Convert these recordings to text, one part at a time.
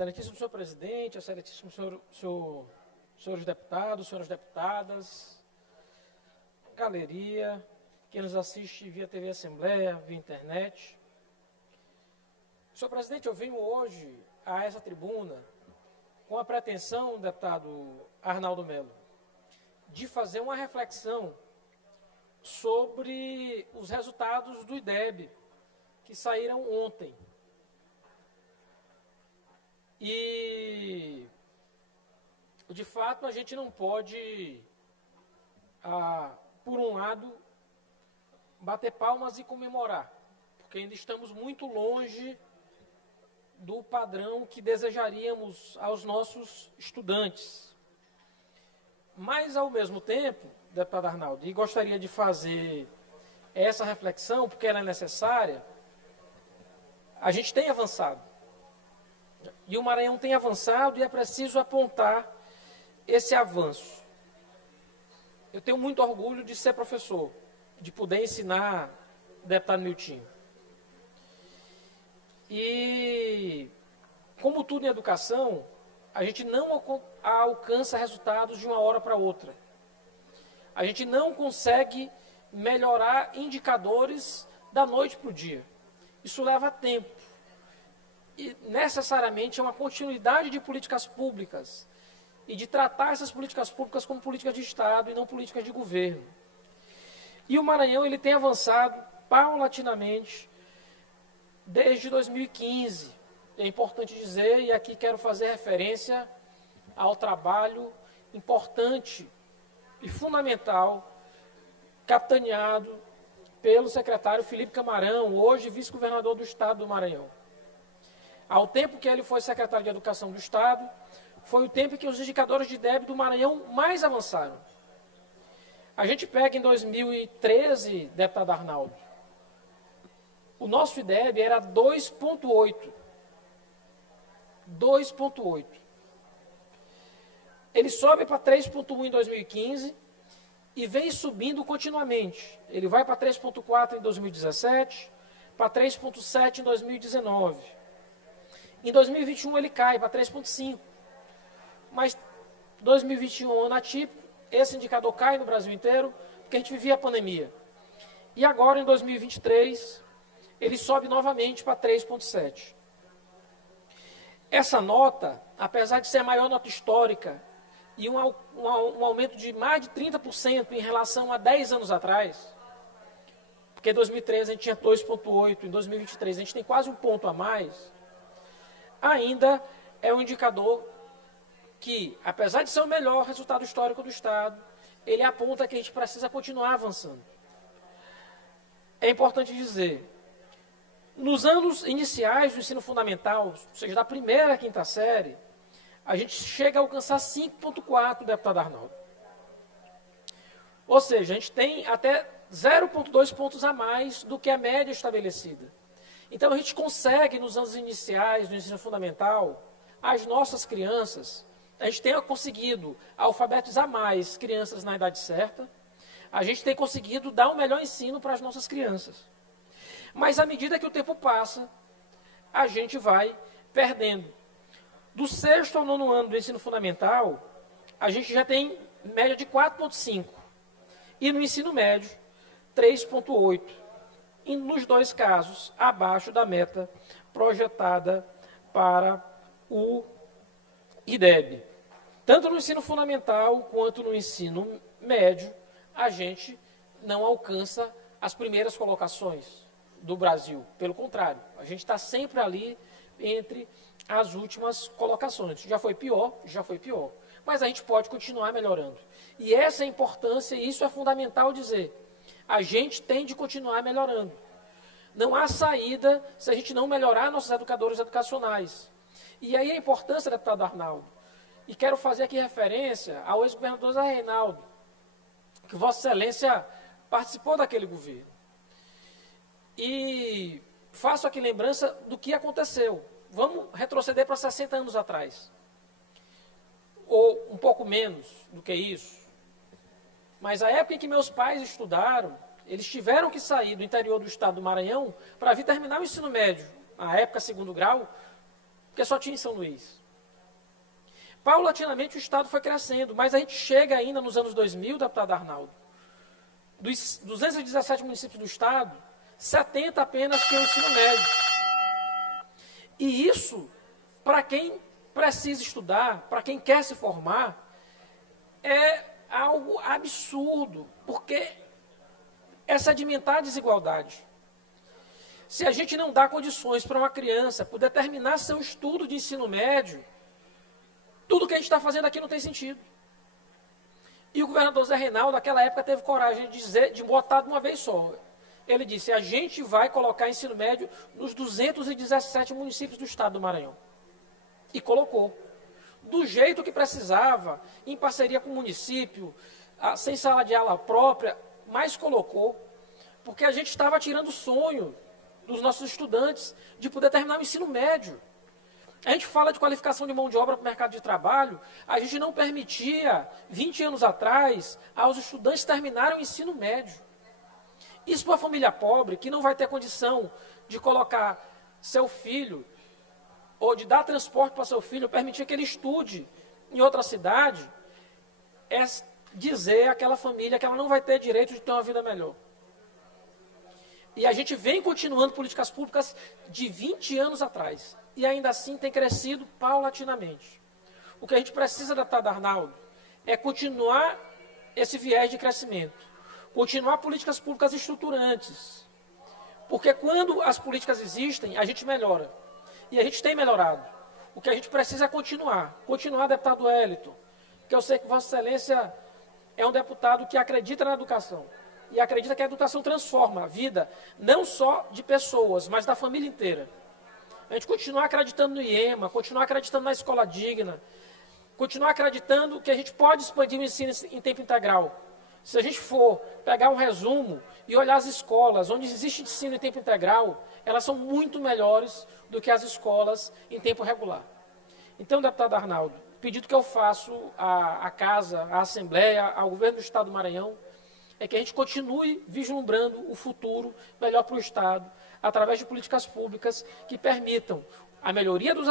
Excelentíssimo senhor presidente, excelentíssimo senhores deputados, senhoras deputadas, galeria, quem nos assiste via TV Assembleia, via internet. Senhor presidente, eu venho hoje a essa tribuna com a pretensão, deputado Arnaldo Melo, de fazer uma reflexão sobre os resultados do IDEB que saíram ontem. E, de fato, a gente não pode, por um lado, bater palmas e comemorar, porque ainda estamos muito longe do padrão que desejaríamos aos nossos estudantes. Mas, ao mesmo tempo, deputado Arnaldo, e gostaria de fazer essa reflexão, porque ela é necessária, a gente tem avançado. E o Maranhão tem avançado e é preciso apontar esse avanço. Eu tenho muito orgulho de ser professor, de poder ensinar o deputado Miltinho. E, como tudo em educação, a gente não alcança resultados de uma hora para outra. A gente não consegue melhorar indicadores da noite para o dia. Isso leva tempo. E, necessariamente, é uma continuidade de políticas públicas e de tratar essas políticas públicas como políticas de Estado e não políticas de governo. E o Maranhão ele tem avançado paulatinamente desde 2015. É importante dizer, e aqui quero fazer referência ao trabalho importante e fundamental capitaneado pelo secretário Felipe Camarão, hoje vice-governador do Estado do Maranhão. Ao tempo que ele foi secretário de Educação do Estado, foi o tempo em que os indicadores de IDEB do Maranhão mais avançaram. A gente pega em 2013, deputado Arnaldo, o nosso IDEB era 2,8. 2,8. Ele sobe para 3,1 em 2015 e vem subindo continuamente. Ele vai para 3,4 em 2017, para 3,7 em 2019. Em 2021 ele cai para 3,5. Mas 2021 é um ano atípico, esse indicador cai no Brasil inteiro, porque a gente vivia a pandemia. E agora, em 2023, ele sobe novamente para 3,7. Essa nota, apesar de ser a maior nota histórica, e um aumento de mais de 30% em relação a 10 anos atrás, porque em 2013 a gente tinha 2,8, em 2023 a gente tem quase um ponto a mais, ainda é um indicador que, apesar de ser o melhor resultado histórico do Estado, ele aponta que a gente precisa continuar avançando. É importante dizer, nos anos iniciais do ensino fundamental, ou seja, da primeira à quinta série, a gente chega a alcançar 5,4, deputado Arnaldo. Ou seja, a gente tem até 0,2 pontos a mais do que a média estabelecida. Então, a gente consegue, nos anos iniciais do ensino fundamental, as nossas crianças, a gente tem conseguido alfabetizar mais crianças na idade certa, a gente tem conseguido dar o melhor ensino para as nossas crianças. Mas, à medida que o tempo passa, a gente vai perdendo. Do 6º ao 9º ano do ensino fundamental, a gente já tem média de 4,5. E no ensino médio, 3,8. E nos dois casos, abaixo da meta projetada para o IDEB. Tanto no ensino fundamental quanto no ensino médio, a gente não alcança as primeiras colocações do Brasil. Pelo contrário, a gente está sempre ali entre as últimas colocações. Já foi pior, mas a gente pode continuar melhorando. E essa é a importância, e isso é fundamental dizer. A gente tem de continuar melhorando. Não há saída se a gente não melhorar nossos educadores educacionais. E aí a importância, deputado Arnaldo, e quero fazer aqui referência ao ex-governador Zé Reinaldo, que Vossa Excelência participou daquele governo. E faço aqui lembrança do que aconteceu. Vamos retroceder para 60 anos atrás. Ou um pouco menos do que isso. Mas a época em que meus pais estudaram, eles tiveram que sair do interior do estado do Maranhão para vir terminar o ensino médio, a época 2º grau, porque porque só tinha em São Luís. Paulatinamente o Estado foi crescendo, mas a gente chega ainda nos anos 2000, deputado Arnaldo, dos 217 municípios do Estado, 70 apenas tinham ensino médio. E isso, para quem precisa estudar, para quem quer se formar, é algo absurdo, porque é sedimentar a desigualdade. Se a gente não dá condições para uma criança poder terminar seu estudo de ensino médio, tudo que a gente está fazendo aqui não tem sentido. E o governador Zé Reinaldo, naquela época, teve coragem de botar de uma vez só. Ele disse, a gente vai colocar ensino médio nos 217 municípios do estado do Maranhão. E colocou. Do jeito que precisava, em parceria com o município, sem sala de aula própria, mas colocou. Porque a gente estava tirando o sonho dos nossos estudantes de poder terminar o ensino médio. A gente fala de qualificação de mão de obra para o mercado de trabalho, a gente não permitia, 20 anos atrás, aos estudantes terminarem o ensino médio. Isso para a família pobre, que não vai ter condição de colocar seu filho, ou de dar transporte para seu filho, permitir que ele estude em outra cidade, é dizer àquela família que ela não vai ter direito de ter uma vida melhor. E a gente vem continuando políticas públicas de 20 anos atrás. E ainda assim tem crescido paulatinamente. O que a gente precisa, deputado Arnaldo, é continuar esse viés de crescimento. Continuar políticas públicas estruturantes. Porque quando as políticas existem, a gente melhora. E a gente tem melhorado. O que a gente precisa é continuar. Continuar, deputado Wellington. Porque eu sei que Vossa Excelência é um deputado que acredita na educação. E acredita que a educação transforma a vida, não só de pessoas, mas da família inteira. A gente continuar acreditando no IEMA, continuar acreditando na escola digna, continuar acreditando que a gente pode expandir o ensino em tempo integral. Se a gente for pegar um resumo e olhar as escolas onde existe ensino em tempo integral, elas são muito melhores do que as escolas em tempo regular. Então, deputado Arnaldo, o pedido que eu faço à Casa, à Assembleia, ao Governo do Estado do Maranhão, é que a gente continue vislumbrando o futuro melhor para o Estado, através de políticas públicas que permitam a melhoria dos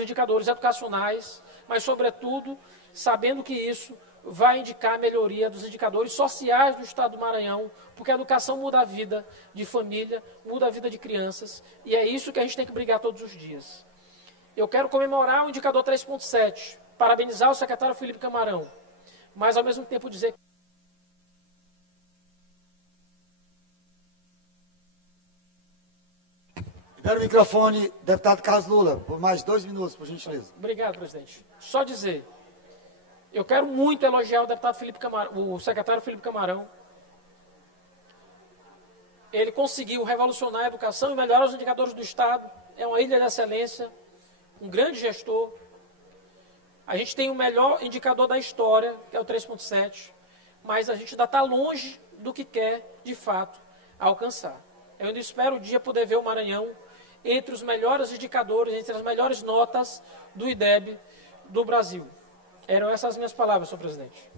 indicadores educacionais, mas, sobretudo, sabendo que isso vai indicar a melhoria dos indicadores sociais do Estado do Maranhão, porque a educação muda a vida de família, muda a vida de crianças, e é isso que a gente tem que brigar todos os dias. Eu quero comemorar o indicador 3.7, parabenizar o secretário Felipe Camarão, mas, ao mesmo tempo, dizer que Libera o microfone, deputado Carlos Lula, por mais 2 minutos, por gentileza. Obrigado, presidente. Só dizer, eu quero muito elogiar o deputado Felipe Camarão, o secretário Felipe Camarão. Ele conseguiu revolucionar a educação e melhorar os indicadores do Estado. É uma ilha de excelência, um grande gestor. A gente tem o melhor indicador da história, que é o 3.7, mas a gente ainda está longe do que quer, de fato, alcançar. Eu ainda espero o dia poder ver o Maranhão entre os melhores indicadores, entre as melhores notas do IDEB do Brasil. Eram essas minhas palavras, senhor presidente.